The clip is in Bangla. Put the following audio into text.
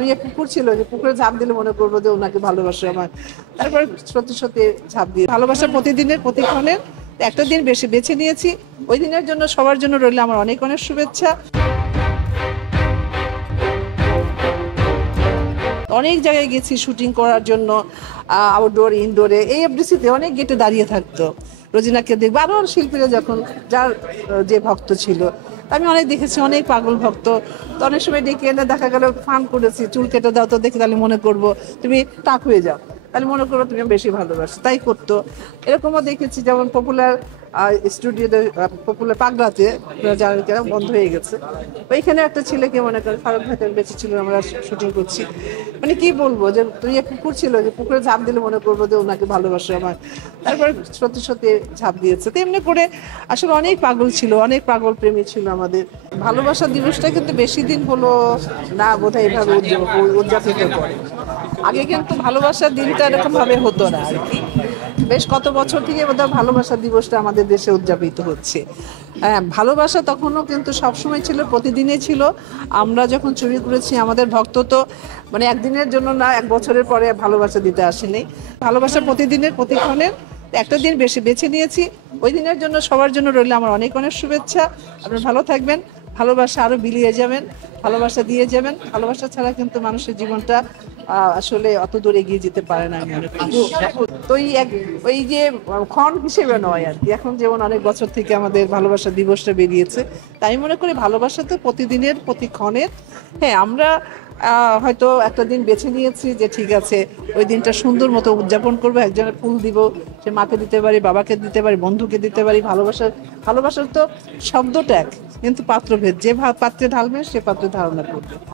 তুমি এক পুকুর ছিল, যে পুকুরে ঝাঁপ দিলে মনে করবো যে ওনাকে ভালোবাসে আমার। তারপর সত্যি সত্যি ঝাঁপ দিয়ে ভালোবাসা প্রতিদিনের প্রতিক্ষণের একটা দিন বেশি বেছে নিয়েছি। ওই দিনের জন্য সবার জন্য রইল আমার অনেক অনেক শুভেচ্ছা। অনেক জায়গায় গেছি শুটিং করার জন্য, আউটডোর ইনডোরে। এই এফডিসিতে অনেক গেটে দাঁড়িয়ে থাকতো রোজিনাকে দেখবো, আরও শিল্পীরা যখন যার যে ভক্ত ছিল। আমি অনেক দেখেছি, অনেক পাগল ভক্ত। তো অনেক সময় ডেকে এনে দেখা গেল ফান করেছি, চুল কেটে দাও তো দেখে, তাহলে মনে করবো তুমি টাক হয়ে যাও, তাহলে মনে করবো তুমি বেশি ভালোবাসো, তাই করতো। এরকমও দেখেছি, যেমন পপুলার স্টুডিওতে, পপুলার পাগলাতে যারা বন্ধ হয়ে গেছে, ওইখানে একটা ছেলেকে মনে করে ফারুক ভাইয়ের বেঁচে ছিল, আমরা শুটিং করছি। মানে কি বলবো, যে তুমি এক পুকুর ছিল, যে পুকুরে ঝাঁপ দিলে মনে করবো যে ওনাকে ভালোবাসে আমার। তারপর সত্যি সত্যি ঝাঁপ দিয়েছে। তো এমনি করে আসলে অনেক পাগল ছিল, অনেক পাগল প্রেমী ছিল আমাদের। ভালোবাসা দিবসটা কিন্তু বেশি দিন হলো না বোধহয় এভাবে উদযাপিত করে। আগে কিন্তু ভালোবাসার দিনটা এরকম ভাবে হতো না আর কি। বেশ কত বছর থেকে বোধহয় ভালোবাসা দিবসটা আমাদের দেশে উদযাপিত হচ্ছে। হ্যাঁ, ভালোবাসা তখনও কিন্তু সবসময় ছিল, প্রতিদিনই ছিল। আমরা যখন চুরি করেছি, আমাদের ভক্ত তো মানে একদিনের জন্য না, এক বছরের পরে ভালোবাসা দিতে আসেনি। ভালোবাসা প্রতিদিনের প্রতিক্ষণের একটা দিন বেশি বেছে নিয়েছি। ওই দিনের জন্য সবার জন্য রইল আমার অনেক অনেক শুভেচ্ছা। আপনারা ভালো থাকবেন, ভালোবাসা আরো বিলিয়ে যাবেন, ভালোবাসা দিয়ে যাবেন। ভালোবাসা ছাড়া কিন্তু মানুষের জীবনটা আসলে অত দূর এগিয়ে যেতে পারে না, আমি মনে করি। তো ওই যে ক্ষণ হিসেবে নয় আর কি। এখন যেমন অনেক বছর থেকে আমাদের ভালোবাসা দিবসটা বেরিয়েছে, তাই মনে করি ভালোবাসা তো প্রতিদিনের প্রতিক্ষণের। হ্যাঁ, আমরা হয়তো একটা দিন বেছে নিয়েছি যে ঠিক আছে, ওই দিনটা সুন্দর মতো উদযাপন করবো। একজনের ফুল দিব, সে মাকে দিতে পারি, বাবাকে দিতে পারি, বন্ধুকে দিতে পারি। ভালোবাসার তো শব্দটা এক, কিন্তু পাত্রভেদ। যে পাত্রে ঢালবে সে পাত্রে ধারণা করবে।